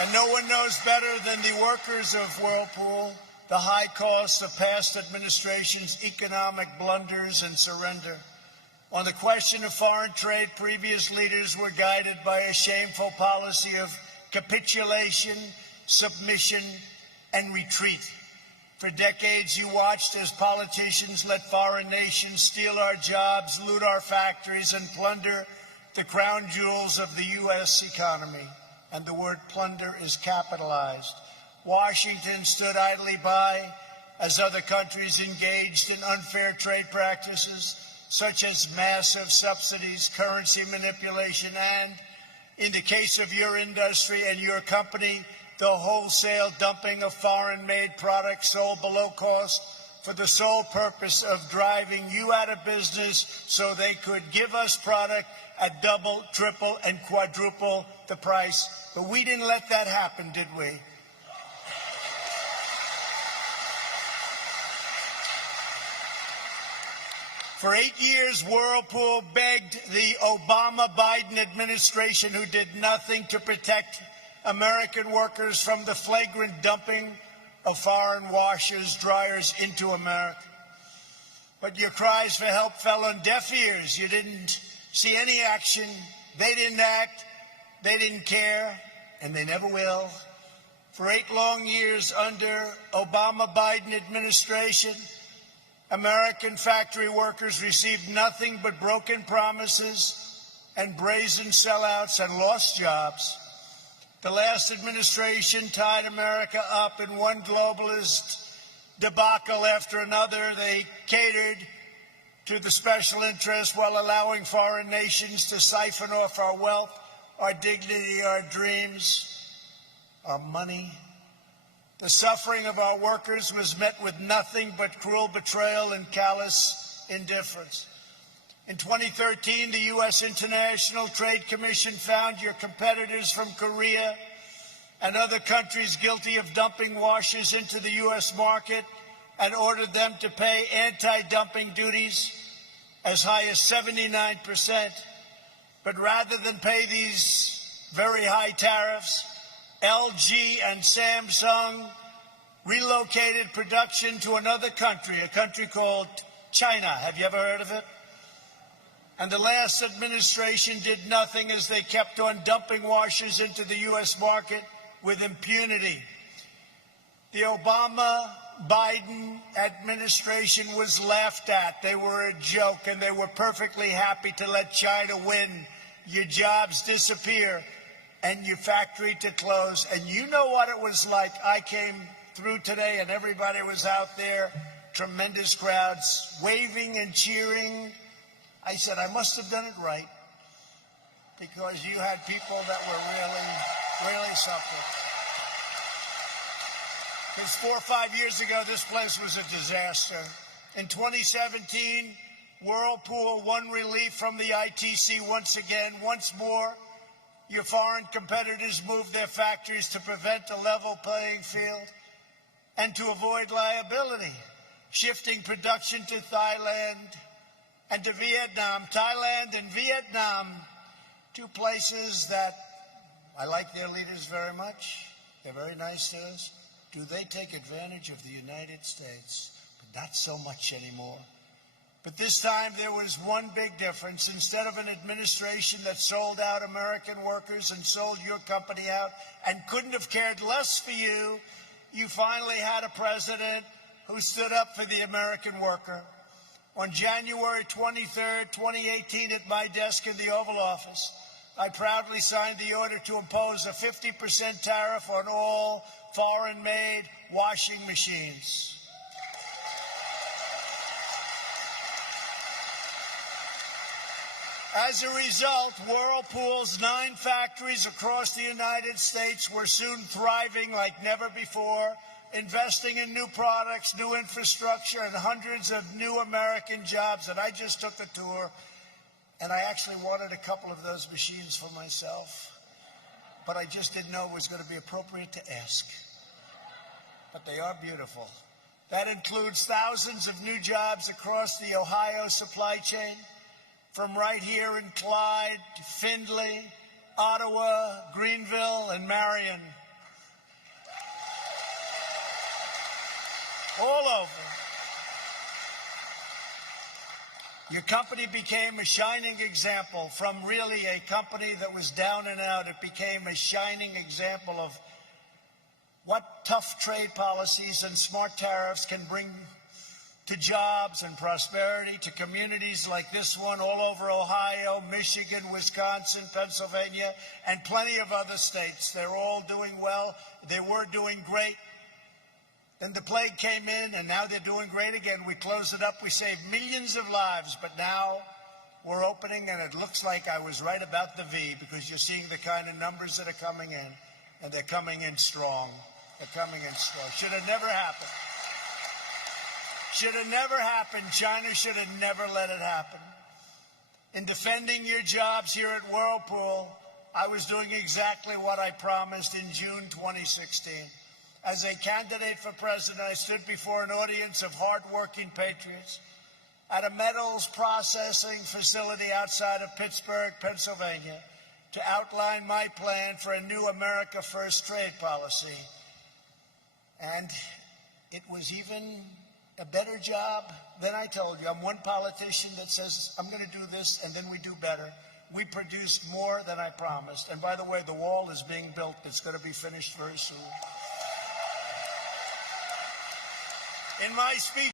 And no one knows better than the workers of Whirlpool the high cost of past administrations' economic blunders and surrender. On the question of foreign trade, previous leaders were guided by a shameful policy of capitulation, submission, and retreat. For decades, you watched as politicians let foreign nations steal our jobs, loot our factories, and plunder the crown jewels of the U.S. economy. And the word plunder is capitalized. Washington stood idly by as other countries engaged in unfair trade practices, such as massive subsidies, currency manipulation, and, in the case of your industry and your company, the wholesale dumping of foreign-made products sold below cost for the sole purpose of driving you out of business so they could give us product at double, triple, and quadruple the price. But we didn't let that happen, did we? For 8 years, Whirlpool begged the Obama-Biden administration, who did nothing to protect American workers from the flagrant dumping of foreign washers, dryers into America. But your cries for help fell on deaf ears. You didn't see any action. They didn't act. They didn't care, and they never will. For 8 long years under Obama-Biden administration, American factory workers received nothing but broken promises and brazen sellouts and lost jobs. The last administration tied America up in one globalist debacle after another. They catered to the special interests while allowing foreign nations to siphon off our wealth, our dignity, our dreams, our money. The suffering of our workers was met with nothing but cruel betrayal and callous indifference. In 2013, the U.S. International Trade Commission found your competitors from Korea and other countries guilty of dumping washers into the U.S. market and ordered them to pay anti-dumping duties as high as 79%. But rather than pay these very high tariffs, LG and Samsung relocated production to another country, a country called China. Have you ever heard of it? And the last administration did nothing as they kept on dumping washers into the U.S. market with impunity. The Obama-Biden administration was laughed at. They were a joke, and they were perfectly happy to let China win. Your jobs disappear and your factory to close. And you know what it was like. I came through today and everybody was out there, tremendous crowds, waving and cheering. I said, I must have done it right, because you had people that were really something. Because 4 or 5 years ago, this place was a disaster. In 2017, Whirlpool won relief from the ITC once again. Once more, your foreign competitors moved their factories to prevent a level playing field and to avoid liability, shifting production to Thailand and to Vietnam. Thailand and Vietnam, 2 places that I like their leaders very much. They're very nice to us. Do they take advantage of the United States? But not so much anymore. But this time there was one big difference. Instead of an administration that sold out American workers and sold your company out and couldn't have cared less for you, you finally had a president who stood up for the American worker. On January 23rd, 2018, at my desk in the Oval Office, I proudly signed the order to impose a 50% tariff on all foreign-made washing machines. As a result, Whirlpool's 9 factories across the United States were soon thriving like never before, investing in new products, new infrastructure, and hundreds of new American jobs. And I just took a tour, and I actually wanted a couple of those machines for myself. But I just didn't know it was going to be appropriate to ask. But they are beautiful. That includes thousands of new jobs across the Ohio supply chain, from right here in Clyde to Findlay, Ottawa, Greenville, and Marion. all over. Your company became a shining example. From really a company that was down and out, it became a shining example of what tough trade policies and smart tariffs can bring to jobs and prosperity, to communities like this one all over Ohio, Michigan, Wisconsin, Pennsylvania, and plenty of other states. They're all doing well. They were doing great. Then the plague came in, and now they're doing great again. We closed it up. We saved millions of lives, but now we're opening, and it looks like I was right about the V, because you're seeing the kind of numbers that are coming in, and they're coming in strong. They're coming in strong. Should have never happened. Should have never happened. China should have never let it happen. In defending your jobs here at Whirlpool, I was doing exactly what I promised in June 2016. As a candidate for president, I stood before an audience of hardworking patriots at a metals processing facility outside of Pittsburgh, Pennsylvania, to outline my plan for a new America First trade policy. And it was even a better job than I told you. I'm one politician that says, I'm going to do this, and then we do better. We produced more than I promised. And by the way, the wall is being built. It's going to be finished very soon. In my speech,